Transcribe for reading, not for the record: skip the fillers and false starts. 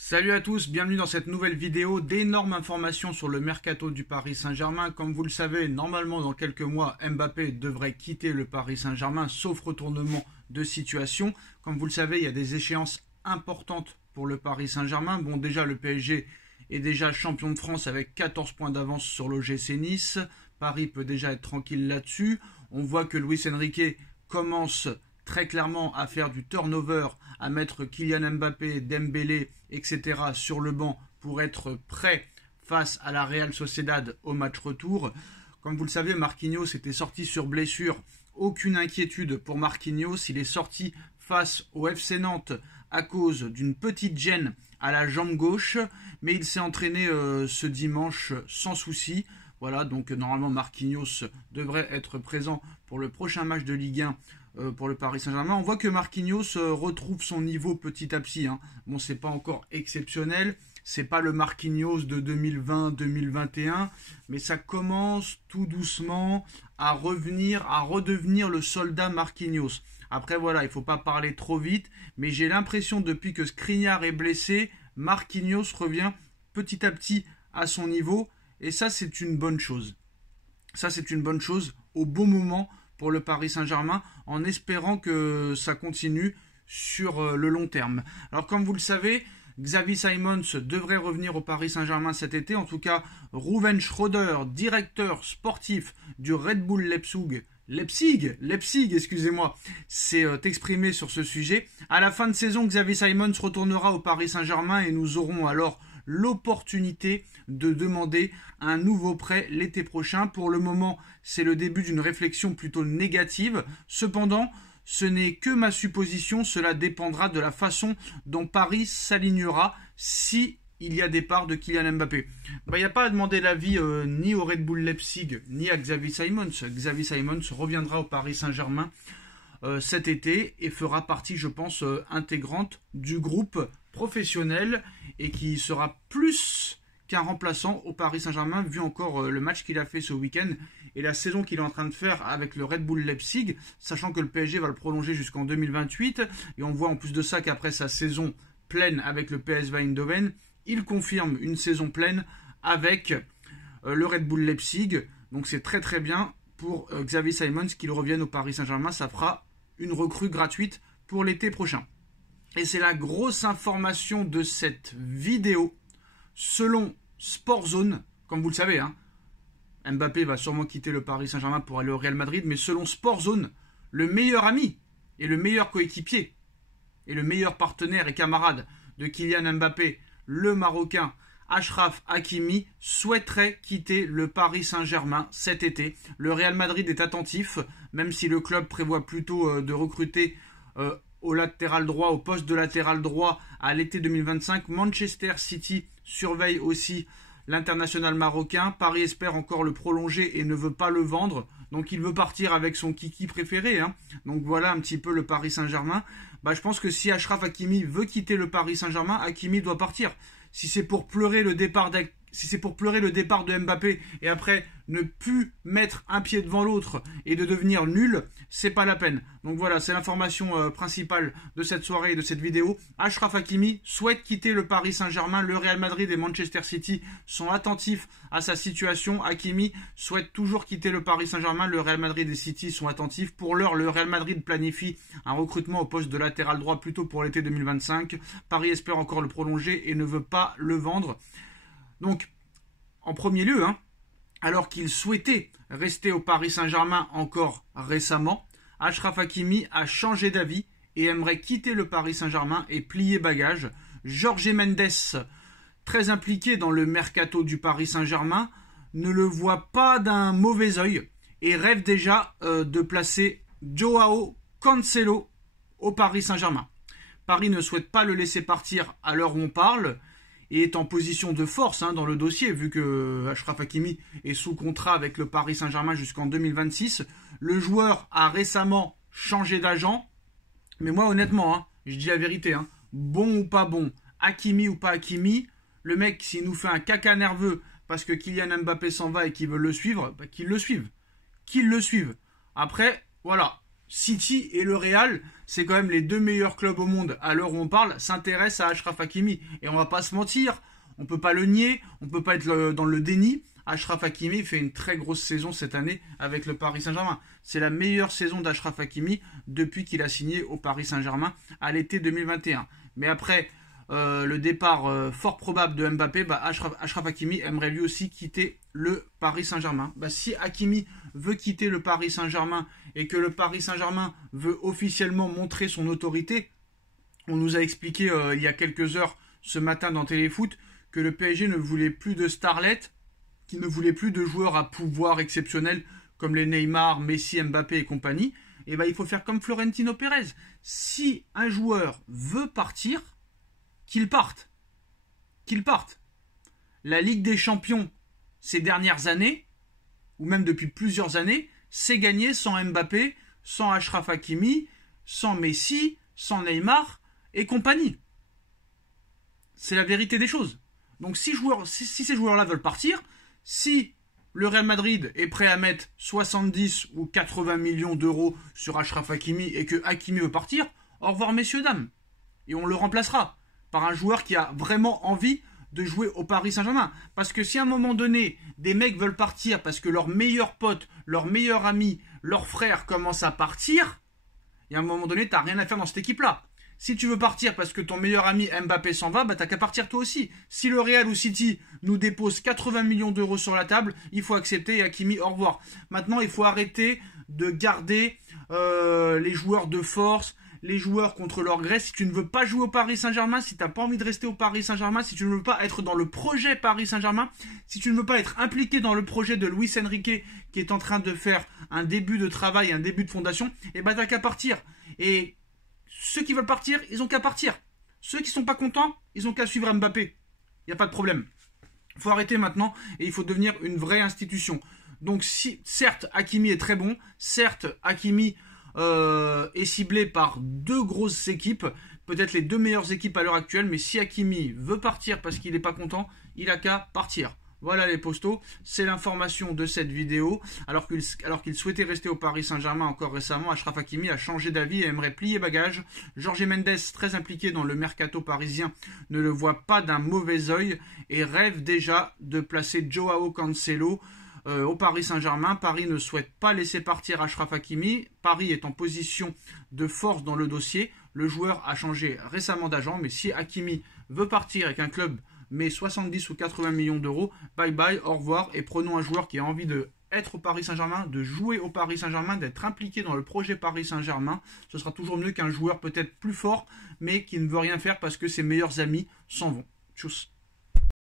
Salut à tous, bienvenue dans cette nouvelle vidéo d'énormes informations sur le mercato du Paris Saint-Germain. Comme vous le savez, normalement dans quelques mois, Mbappé devrait quitter le Paris Saint-Germain, sauf retournement de situation. Comme vous le savez, il y a des échéances importantes pour le Paris Saint-Germain. Bon, déjà le PSG est déjà champion de France avec 14 points d'avance sur l'OGC Nice. Paris peut déjà être tranquille là-dessus. On voit que Luis Enrique commence très clairement à faire du turnover, à mettre Kylian Mbappé, Dembélé, etc. sur le banc pour être prêt face à la Real Sociedad au match retour. Comme vous le savez, Marquinhos était sorti sur blessure. Aucune inquiétude pour Marquinhos. Il est sorti face au FC Nantes à cause d'une petite gêne à la jambe gauche. Mais il s'est entraîné ce dimanche sans souci. Voilà, donc normalement Marquinhos devrait être présent pour le prochain match de Ligue 1 pour le Paris Saint-Germain. On voit que Marquinhos retrouve son niveau petit à petit. Bon, c'est pas encore exceptionnel. C'est pas le Marquinhos de 2020-2021, mais ça commence tout doucement à redevenir le soldat Marquinhos. Après voilà, il faut pas parler trop vite, mais j'ai l'impression depuis que Skriniar est blessé, Marquinhos revient petit à petit à son niveau, et ça c'est une bonne chose. Ça c'est une bonne chose au bon moment pour le Paris Saint-Germain, en espérant que ça continue sur le long terme. Alors comme vous le savez, Xavi Simons devrait revenir au Paris Saint-Germain cet été. En tout cas, Ruven Schröder, directeur sportif du Red Bull Leipzig, excusez-moi, s'est exprimé sur ce sujet. À la fin de saison, Xavi Simons retournera au Paris Saint-Germain et nous aurons alors l'opportunité de demander un nouveau prêt l'été prochain. Pour le moment, c'est le début d'une réflexion plutôt négative. Cependant, ce n'est que ma supposition, cela dépendra de la façon dont Paris s'alignera si il y a départ de Kylian Mbappé. Il n'y a pas à demander l'avis ni au Red Bull Leipzig ni à Xavi Simons. Xavi Simons reviendra au Paris Saint-Germain cet été et fera partie, je pense, intégrante du groupe professionnel et qui sera plus qu'un remplaçant au Paris Saint-Germain, vu encore le match qu'il a fait ce week-end et la saison qu'il est en train de faire avec le Red Bull Leipzig, sachant que le PSG va le prolonger jusqu'en 2028. Et on voit en plus de ça qu'après sa saison pleine avec le PSV Eindhoven, il confirme une saison pleine avec le Red Bull Leipzig. Donc c'est très très bien pour Xavi Simons qu'il revienne au Paris Saint-Germain. Ça fera une recrue gratuite pour l'été prochain. Et c'est la grosse information de cette vidéo. Selon Sportzone, comme vous le savez, Mbappé va sûrement quitter le Paris Saint-Germain pour aller au Real Madrid, mais selon Sportzone, le meilleur ami et le meilleur coéquipier et le meilleur partenaire et camarade de Kylian Mbappé, le Marocain Achraf Hakimi, souhaiterait quitter le Paris Saint-Germain cet été. Le Real Madrid est attentif, même si le club prévoit plutôt de recruter au latéral droit, au poste de latéral droit à l'été 2025. Manchester City surveille aussi l'international marocain. Paris espère encore le prolonger et ne veut pas le vendre. Donc il veut partir avec son kiki préféré. Donc voilà un petit peu le Paris Saint-Germain. Je pense que si Achraf Hakimi veut quitter le Paris Saint-Germain, Hakimi doit partir. Si c'est pour pleurer le départ de Mbappé et après ne plus mettre un pied devant l'autre et de devenir nul, c'est pas la peine. Donc voilà, c'est l'information principale de cette soirée et de cette vidéo. Achraf Hakimi souhaite quitter le Paris Saint-Germain. Le Real Madrid et Manchester City sont attentifs à sa situation. Hakimi souhaite toujours quitter le Paris Saint-Germain. Le Real Madrid et City sont attentifs. Pour l'heure, le Real Madrid planifie un recrutement au poste de latéral droit plutôt pour l'été 2025. Paris espère encore le prolonger et ne veut pas le vendre. Donc, en premier lieu, alors qu'il souhaitait rester au Paris Saint-Germain encore récemment, Achraf Hakimi a changé d'avis et aimerait quitter le Paris Saint-Germain et plier bagage. Jorge Mendes, très impliqué dans le mercato du Paris Saint-Germain, ne le voit pas d'un mauvais œil et rêve déjà de placer Joao Cancelo au Paris Saint-Germain. Paris ne souhaite pas le laisser partir à l'heure où on parle et est en position de force dans le dossier, vu que Achraf Hakimi est sous contrat avec le Paris Saint-Germain jusqu'en 2026. Le joueur a récemment changé d'agent, mais moi honnêtement, je dis la vérité, bon ou pas bon, Hakimi ou pas Hakimi, le mec s'il nous fait un caca nerveux parce que Kylian Mbappé s'en va et qu'il veut le suivre, qu'il le suive. Après, voilà, City et le Real, c'est quand même les 2 meilleurs clubs au monde à l'heure où on parle, s'intéressent à Achraf Hakimi. Et on va pas se mentir, on peut pas le nier, on peut pas être dans le déni. Achraf Hakimi fait une très grosse saison cette année avec le Paris Saint-Germain. C'est la meilleure saison d'Achraf Hakimi depuis qu'il a signé au Paris Saint-Germain à l'été 2021. Mais après le départ fort probable de Mbappé, Achraf Hakimi aimerait lui aussi quitter le Paris Saint-Germain. Si Hakimi veut quitter le Paris Saint-Germain et que le Paris Saint-Germain veut officiellement montrer son autorité, on nous a expliqué il y a quelques heures ce matin dans Téléfoot que le PSG ne voulait plus de starlets, qu'il ne voulait plus de joueurs à pouvoir exceptionnel comme les Neymar, Messi, Mbappé et compagnie. Et il faut faire comme Florentino Pérez. Si un joueur veut partir, qu'il parte. Qu'il parte. La Ligue des Champions, ces dernières années, ou même depuis plusieurs années, c'est gagné sans Mbappé, sans Achraf Hakimi, sans Messi, sans Neymar et compagnie. C'est la vérité des choses. Donc si ces joueurs-là veulent partir, si le Real Madrid est prêt à mettre 70 ou 80 millions d'euros sur Achraf Hakimi et que Hakimi veut partir, au revoir messieurs, dames. Et on le remplacera par un joueur qui a vraiment envie de jouer au Paris Saint-Germain. Parce que si à un moment donné, des mecs veulent partir parce que leur meilleur pote, leur meilleur ami, leur frère commence à partir, et à un moment donné, t'as rien à faire dans cette équipe-là. Si tu veux partir parce que ton meilleur ami Mbappé s'en va, t'as qu'à partir toi aussi. Si le Real ou City nous dépose 80 millions d'euros sur la table, il faut accepter et Hakimi, au revoir. Maintenant, il faut arrêter de garder les joueurs de force, les joueurs contre leur gré. Si tu ne veux pas jouer au Paris Saint-Germain, si tu n'as pas envie de rester au Paris Saint-Germain, si tu ne veux pas être dans le projet Paris Saint-Germain, si tu ne veux pas être impliqué dans le projet de Luis Enrique qui est en train de faire un début de travail, un début de fondation, t'as qu'à partir. Et ceux qui veulent partir, ils ont qu'à partir. Ceux qui sont pas contents, ils ont qu'à suivre Mbappé. Il n'y a pas de problème. Il faut arrêter maintenant et il faut devenir une vraie institution. Donc certes, Hakimi est très bon. Certes, Hakimi est ciblé par 2 grosses équipes, peut-être les 2 meilleures équipes à l'heure actuelle, mais si Hakimi veut partir parce qu'il n'est pas content, il a qu'à partir. Voilà les postos, c'est l'information de cette vidéo. Alors qu'il souhaitait rester au Paris Saint-Germain encore récemment, Achraf Hakimi a changé d'avis et aimerait plier bagage. Jorge Mendes, très impliqué dans le mercato parisien, ne le voit pas d'un mauvais œil et rêve déjà de placer Joao Cancelo au Paris Saint-Germain. Paris ne souhaite pas laisser partir Achraf Hakimi. Paris est en position de force dans le dossier. Le joueur a changé récemment d'agent, mais si Hakimi veut partir avec un club met 70 ou 80 millions d'euros, bye bye, au revoir, et prenons un joueur qui a envie d'être au Paris Saint-Germain, de jouer au Paris Saint-Germain, d'être impliqué dans le projet Paris Saint-Germain. Ce sera toujours mieux qu'un joueur peut-être plus fort, mais qui ne veut rien faire parce que ses meilleurs amis s'en vont. Tchuss.